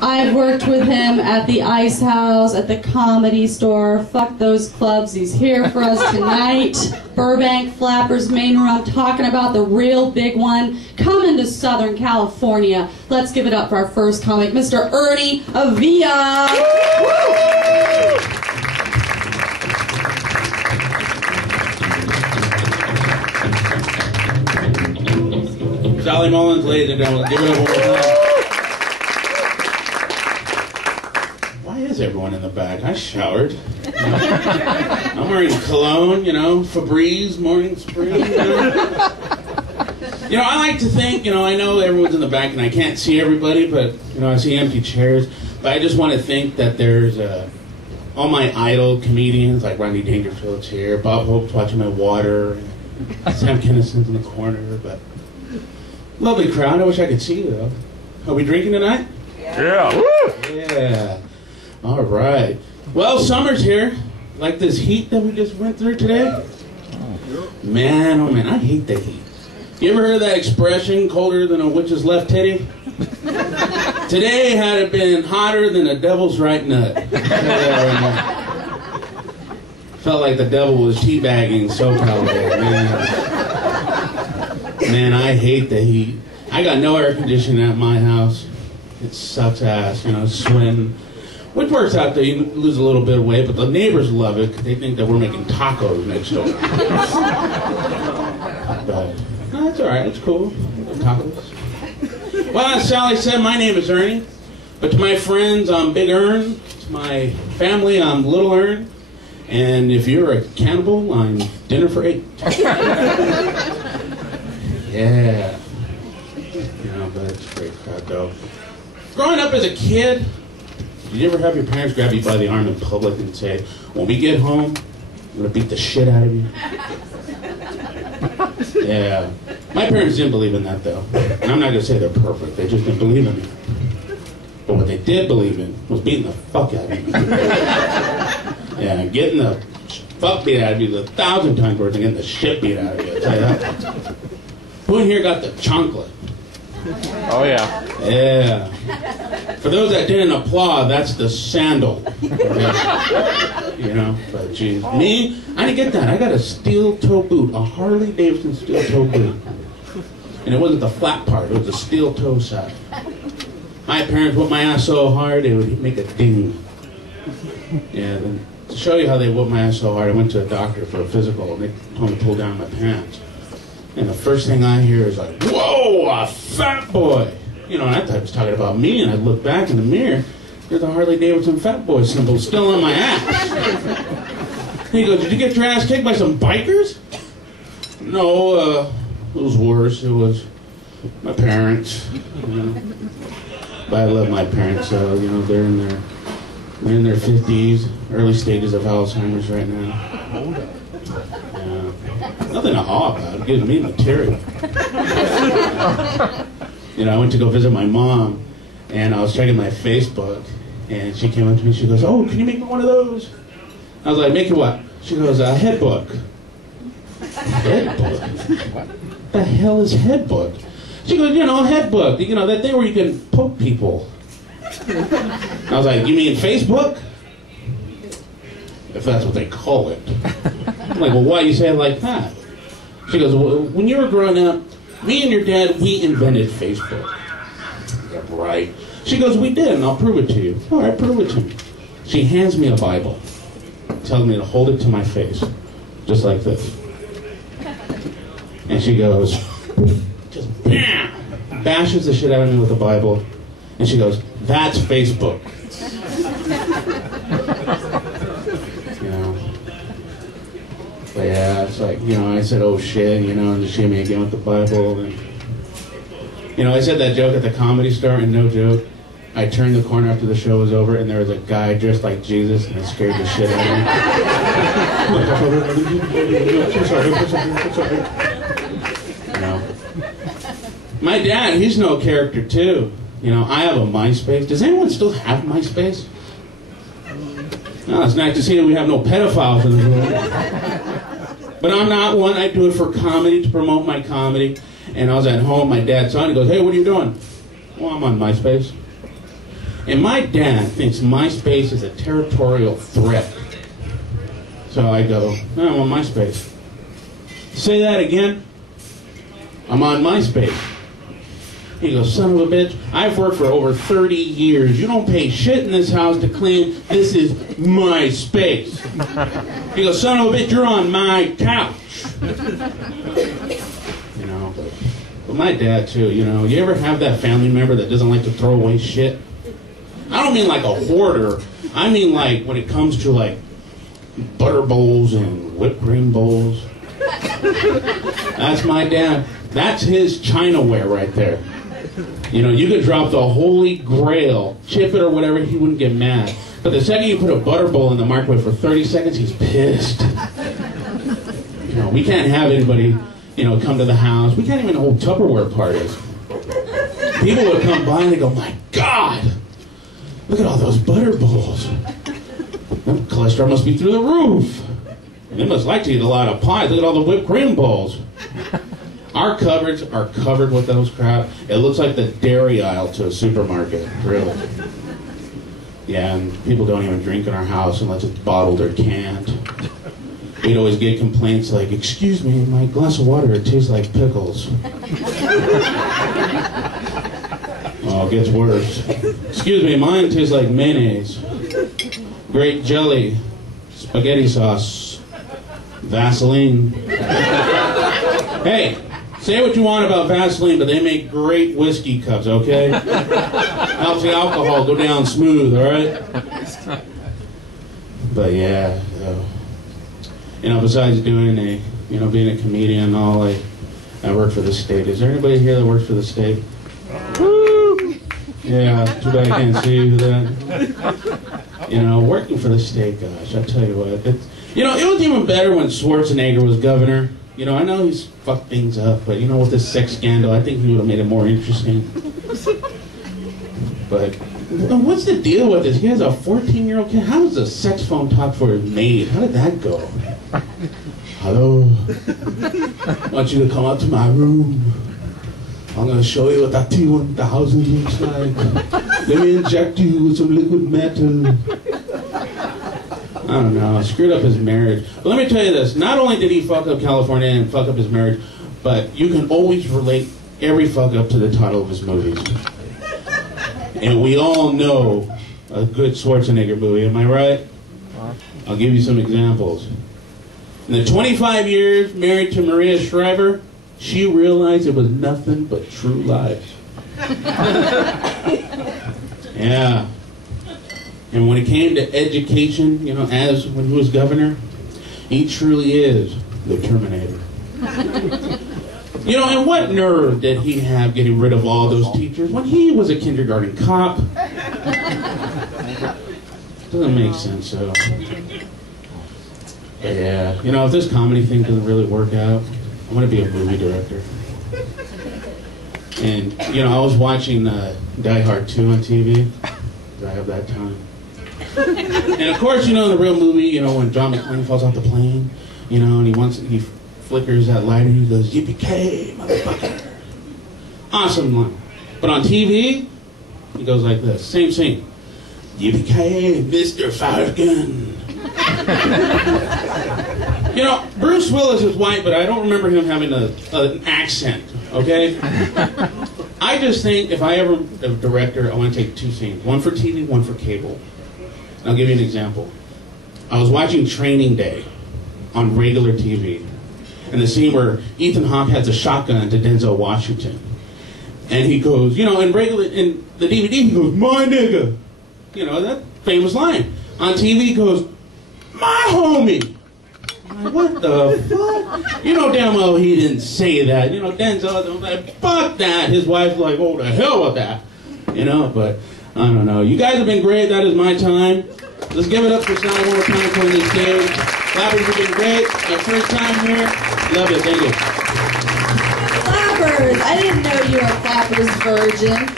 I've worked with him at the Ice House, at the Comedy Store. Fuck those clubs. He's here for us tonight. Burbank Flappers Main Room. I'm talking about the real big one coming to Southern California. Let's give it up for our first comic, Mr. Ernie Avila. Sally Mullins, ladies and gentlemen, give it up one more time. Why is everyone in the back? I showered. I'm wearing cologne, you know, Febreze, Morning Spring. You know, I like to think, you know, I know everyone's in the back and I can't see everybody, but, you know, I see empty chairs. But I just want to think that there's all my idol comedians, like Rodney Dangerfield's here, Bob Hope's watching my water, and Sam Kinnison's in the corner, but... Lovely crowd. I wish I could see you, though. Are we drinking tonight? Yeah. Woo! Yeah. All right. Well, summer's here. Like this heat that we just went through today. Man, oh man, I hate the heat. You ever heard that expression, colder than a witch's left titty? Today, had it been hotter than a devil's right nut. Felt like the devil was teabagging SoCal there, man. Man, I hate the heat. I got no air conditioning at my house. It sucks ass, you know, sweating. Which works out there, you lose a little bit of weight, but the neighbors love it because they think that we're making tacos next door. But, no, that's alright, it's cool. Tacos. Well, as Sally said, my name is Ernie. But to my friends, I'm Big Ern. To my family, I'm Little Ern. And if you're a cannibal, I'm dinner for 8. Yeah. You know, but it's a great crowd, though. Growing up as a kid, did you ever have your parents grab you by the arm in public and say, when we get home, I'm going to beat the shit out of you? Yeah. My parents didn't believe in that, though. And I'm not going to say they're perfect. They just didn't believe in me. But what they did believe in was beating the fuck out of you. Yeah, getting the fuck beat out of you is 1,000 times worse than getting the shit beat out of you. I'll tell you that. Who in here got the chancla? Oh, yeah. Yeah. For those that didn't applaud, that's the sandal. You know, but geez. Me, I didn't get that. I got a steel toe boot, a Harley Davidson steel toe boot. And it wasn't the flat part, it was the steel toe side. My parents whipped my ass so hard, it would make a ding. Yeah, then to show you how they whipped my ass so hard, I went to a doctor for a physical, and they told me to pull down my pants. And the first thing I hear is like, whoa, a fat boy. You know, and I thought he was talking about me, and I looked back in the mirror. There's a Harley Davidson fat boy symbol still on my ass. And he goes, did you get your ass kicked by some bikers? No, it was worse. It was my parents. You know. But I love my parents, so, you know, they're in their 50s, early stages of Alzheimer's right now. Nothing to awe about. It gives me material. You know, I went to go visit my mom, and I was checking my Facebook, and she came up to me, she goes, oh, can you make me one of those? I was like, make you what? She goes, a head book. Head book? What the hell is head book? She goes, you know, head book. You know, that thing where you can poke people. I was like, you mean Facebook? If that's what they call it. I'm like, well, why you say it like that? She goes, well, when you were growing up, me and your dad, we invented Facebook. Yeah, right. She goes, we did, and I'll prove it to you. All right, prove it to me. She hands me a Bible, telling me to hold it to my face, just like this. And she goes, just bam, bashes the shit out of me with the Bible, and she goes, that's Facebook. You know. But yeah, it's like, you know, I said, oh shit, you know, and she hit me again with the Bible. And, you know, I said that joke at the Comedy Store, and no joke, I turned the corner after the show was over, and there was a guy dressed like Jesus, and it scared the shit out of me. You know. My dad, he's no character too. You know, I have a MySpace. Does anyone still have MySpace? No, it's nice to see that we have no pedophiles in the room. But I'm not one. I do it for comedy, to promote my comedy. And I was at home, my dad saw it, and he goes, hey, what are you doing? Well, I'm on MySpace. And my dad thinks MySpace is a territorial threat. So I go, no, I'm on MySpace. Say that again? I'm on MySpace. He goes, son of a bitch, I've worked for over 30 years. You don't pay shit in this house to clean. This is my space. He goes, son of a bitch, you're on my couch. You know, but my dad too, you know. You ever have that family member that doesn't like to throw away shit? I don't mean like a hoarder. I mean like when it comes to like butter bowls and whipped cream bowls. That's my dad. That's his Chinaware right there. You know, you could drop the Holy Grail, chip it or whatever, he wouldn't get mad. But the second you put a butter bowl in the microwave for 30 seconds, he's pissed. You know, we can't have anybody, you know, come to the house. We can't even hold Tupperware parties. People would come by and they go, my God, look at all those butter bowls. Cholesterol must be through the roof. And they must like to eat a lot of pies. Look at all the whipped cream bowls. Our cupboards are covered with those crap. It looks like the dairy aisle to a supermarket, really. Yeah, and people don't even drink in our house unless it's bottled or canned. We'd always get complaints like, excuse me, my glass of water, it tastes like pickles. Oh, it gets worse. Excuse me, mine tastes like mayonnaise. Grape jelly, spaghetti sauce, Vaseline. Hey, say what you want about Vaseline, but they make great whiskey cups, okay? Helps the alcohol go down smooth, all right? But yeah, you know, besides doing being a comedian and all, I work for the state. Is there anybody here that works for the state? Woo! Yeah, too bad I can't see that. You know, working for the state, gosh, I tell you what. You know, it was even better when Schwarzenegger was governor. You know, I know he's fucked things up, but you know, with this sex scandal, I think he would have made it more interesting. But what's the deal with this? He has a 14-year-old kid. How does a sex phone talk for his maid? How did that go? Hello. I want you to come out to my room. I'm going to show you what that T-1000 looks like. Let me inject you with some liquid metal. I don't know. Screwed up his marriage. But let me tell you this. Not only did he fuck up California and fuck up his marriage, but you can always relate every fuck up to the title of his movies. And we all know a good Schwarzenegger movie. Am I right? I'll give you some examples. In the 25 years married to Maria Shriver, she realized it was nothing but true life. Yeah. And when it came to education, you know, as when he was governor, he truly is the Terminator. You know, and what nerve did he have getting rid of all those teachers when he was a kindergarten cop? Doesn't make sense, so. But yeah, you know, if this comedy thing doesn't really work out, I want to be a movie director. And, you know, I was watching Die Hard 2 on TV. Do I have that time? And of course, you know, in the real movie, you know, when John McClane falls off the plane, you know, and he flickers that lighter, he goes, yippee-ki-yay, motherfucker. Awesome line. But on TV, he goes like this, same scene. Yippee-ki-yay, Mr. Falcon. You know, Bruce Willis is white, but I don't remember him having an accent, okay? I just think if I ever am a director, I want to take two scenes. One for TV, one for cable. I'll give you an example. I was watching Training Day on regular TV. And the scene where Ethan Hawke has a shotgun to Denzel Washington. And he goes, you know, in the DVD, he goes, my nigga. You know, that famous line. On TV, he goes, my homie. I'm like, what the fuck? You know damn well he didn't say that. You know, Denzel was like, fuck that. His wife's like, oh, the hell with that. You know, but I don't know. You guys have been great. That is my time. Let's give it up for Sally one more time for this stage. Flappers have been great. My first time here. Love it. Thank you. Flappers. I didn't know you were a Flappers virgin.